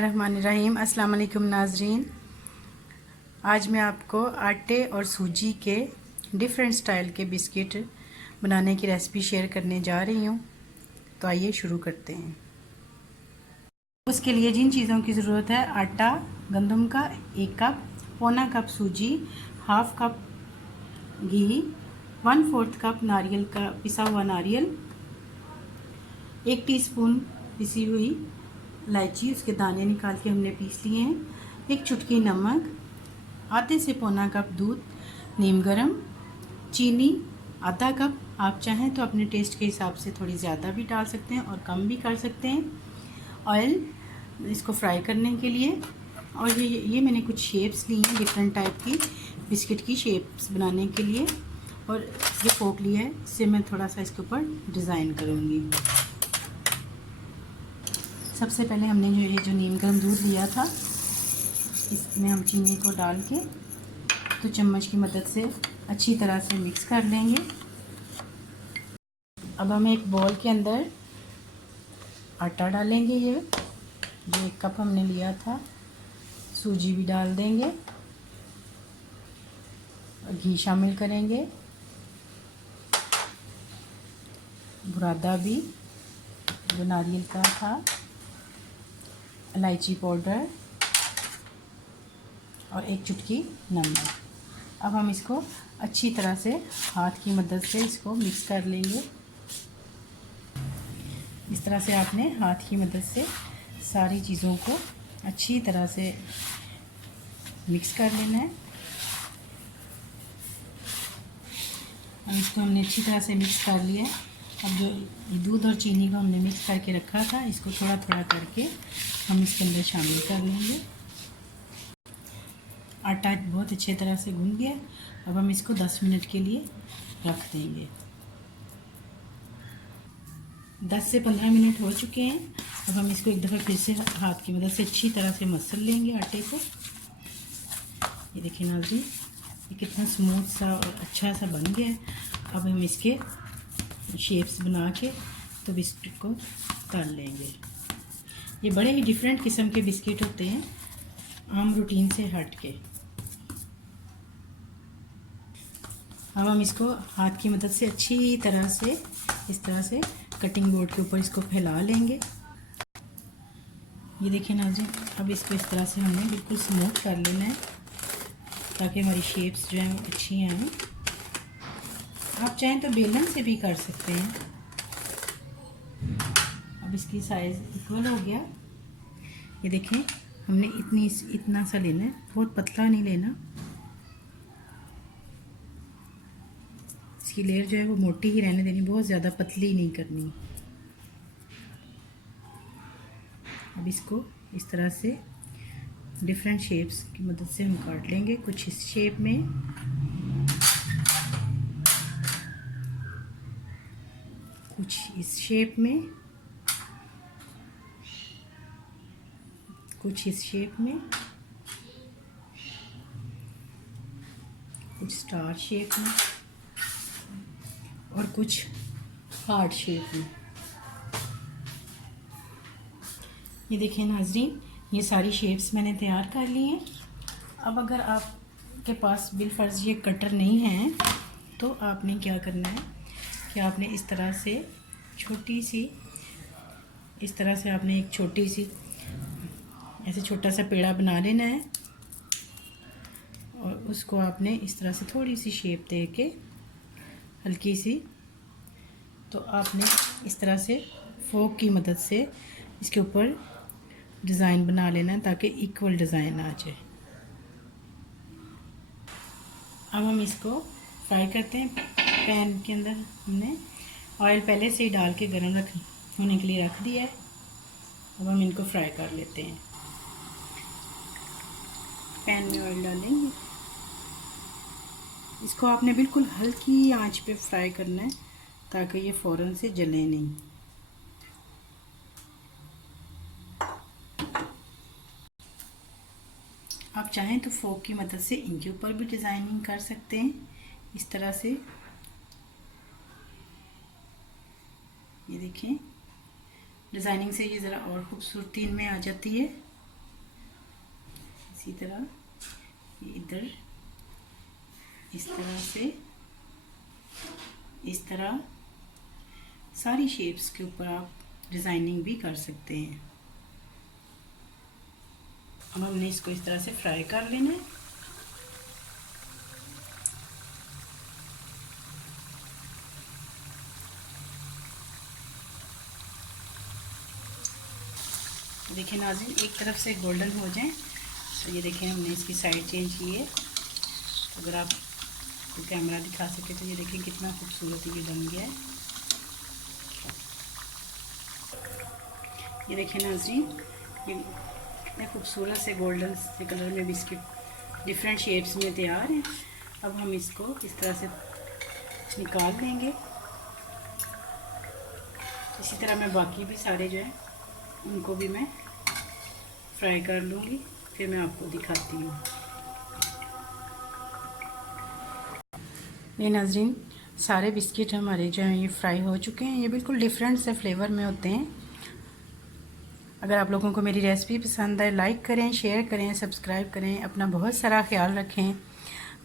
रहमानिर्रहीम। अस्सलाम वालेकुम नाजरीन। आज मैं आपको आटे और सूजी के डिफरेंट स्टाइल के बिस्किट बनाने की रेसिपी शेयर करने जा रही हूँ। तो आइए शुरू करते हैं। उसके लिए जिन चीज़ों की ज़रूरत है: आटा गंदम का 1 कप, पौना कप सूजी, हाफ कप घी, 1/4 कप नारियल का पिसा हुआ नारियल, 1 टीस्पून पिसी हुई इलायची, उसके दाने निकाल के हमने पीस लिए हैं, 1 चुटकी नमक, आधे से पौना कप दूध, नीम गर्म, चीनी आधा कप। आप चाहें तो अपने टेस्ट के हिसाब से थोड़ी ज़्यादा भी डाल सकते हैं और कम भी कर सकते हैं। ऑयल इसको फ्राई करने के लिए। और ये मैंने कुछ शेप्स ली हैं डिफरेंट टाइप की बिस्किट की शेप्स बनाने के लिए। और ये फोक लिया है, इससे मैं थोड़ा सा इसके ऊपर डिज़ाइन करूँगी। सबसे पहले हमने जो नीम गर्म दूध लिया था, इसमें हम चीनी को डाल के तो चम्मच की मदद से अच्छी तरह से मिक्स कर लेंगे। अब हम एक बॉल के अंदर आटा डालेंगे। ये जो 1 कप हमने लिया था, सूजी भी डाल देंगे और घी शामिल करेंगे, बुरादा भी जो नारियल का था, इलायची पाउडर और 1 चुटकी नमक। अब हम इसको अच्छी तरह से हाथ की मदद से इसको मिक्स कर लेंगे। इस तरह से आपने हाथ की मदद से सारी चीज़ों को अच्छी तरह से मिक्स कर लेना है। अब इसको हमने अच्छी तरह से मिक्स कर लिया है। अब जो दूध और चीनी को हमने मिक्स करके रखा था, इसको थोड़ा थोड़ा करके हम इसके अंदर शामिल कर लेंगे। आटा बहुत अच्छी तरह से गूंद गया। अब हम इसको 10 मिनट के लिए रख देंगे। 10 से 15 मिनट हो चुके हैं। अब हम इसको एक दफ़ा फिर से हाथ की मदद से अच्छी तरह से मसल लेंगे आटे को। ये देखिए नाज़रीन, ये कितना स्मूथ सा और अच्छा सा बन गया है। अब हम इसके शेप्स बना के तो बिस्किट को तल लेंगे। ये बड़े ही डिफरेंट किस्म के बिस्किट होते हैं, आम रूटीन से हट के। अब हम इसको हाथ की मदद से अच्छी तरह से इस तरह से कटिंग बोर्ड के ऊपर इसको फैला लेंगे। ये देखिए नाज़रीन, अब इसको इस तरह से हमने बिल्कुल स्मूथ कर लेना है ताकि हमारी शेप्स जो हैं वो अच्छी आएँ। आप चाहें तो बेलन से भी कर सकते हैं। अब इसकी साइज़ इक्वल हो गया। ये देखें, हमने इतना सा लेना है, बहुत पतला नहीं लेना। इसकी लेयर जो है वो मोटी ही रहने देनी, बहुत ज़्यादा पतली नहीं करनी। अब इसको इस तरह से डिफरेंट शेप्स की मदद से हम काट लेंगे। कुछ इस शेप में, कुछ इस शेप में, कुछ इस शेप में, कुछ स्टार शेप में और कुछ हार्ट शेप में। ये देखिए नाज़रीन, ये सारी शेप्स मैंने तैयार कर ली हैं। अब अगर आपके पास बिलफर्ज ये कटर नहीं है तो आपने क्या करना है कि आपने इस तरह से छोटी सी, इस तरह से आपने एक छोटी सी ऐसे छोटा सा पेड़ा बना लेना है और उसको आपने इस तरह से थोड़ी सी शेप दे के हल्की सी, तो आपने इस तरह से फोक की मदद से इसके ऊपर डिज़ाइन बना लेना है ताकि इक्वल डिज़ाइन आ जाए। अब हम इसको फ्राई करते हैं। पैन के अंदर हमने ऑयल पहले से ही डाल के गर्म होने के लिए रख दिया है। अब हम इनको फ्राई कर लेते हैं। पैन में ऑयल डालेंगे, इसको आपने बिल्कुल हल्की आंच पे फ्राई करना है ताकि ये फ़ौरन से जले नहीं। आप चाहें तो फोक की मदद से इनके ऊपर भी डिज़ाइनिंग कर सकते हैं इस तरह से। ये देखें, डिज़ाइनिंग से ये ज़रा और खूबसूरती इनमें आ जाती है। इसी तरह इधर इस तरह से, इस तरह सारी शेप्स के ऊपर आप डिज़ाइनिंग भी कर सकते हैं। अब हमने इसको इस तरह से फ्राई कर लेना है। देखिए नाज़रीन, एक तरफ से गोल्डन हो जाए तो ये देखें हमने इसकी साइड चेंज की है। अगर आप तो कैमरा दिखा सके तो ये देखें कितना खूबसूरत ये बन गया है। ये देखें नाज़रीन, ये कितने खूबसूरत से गोल्डन से कलर में बिस्किट डिफरेंट शेप्स में तैयार हैं। अब हम इसको इस तरह से निकाल लेंगे। इसी तरह मैं बाकी भी सारे जो है उनको भी मैं फ्राई कर लूँगी, फिर मैं आपको दिखाती हूँ। ये नाज़रीन, सारे बिस्किट हमारे जो हैं ये फ्राई हो चुके हैं। ये बिल्कुल डिफरेंट से फ्लेवर में होते हैं। अगर आप लोगों को मेरी रेसिपी पसंद आए, लाइक करें, शेयर करें, सब्सक्राइब करें। अपना बहुत सारा ख्याल रखें,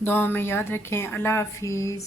दुआ में याद रखें। अल्लाह हाफिज़।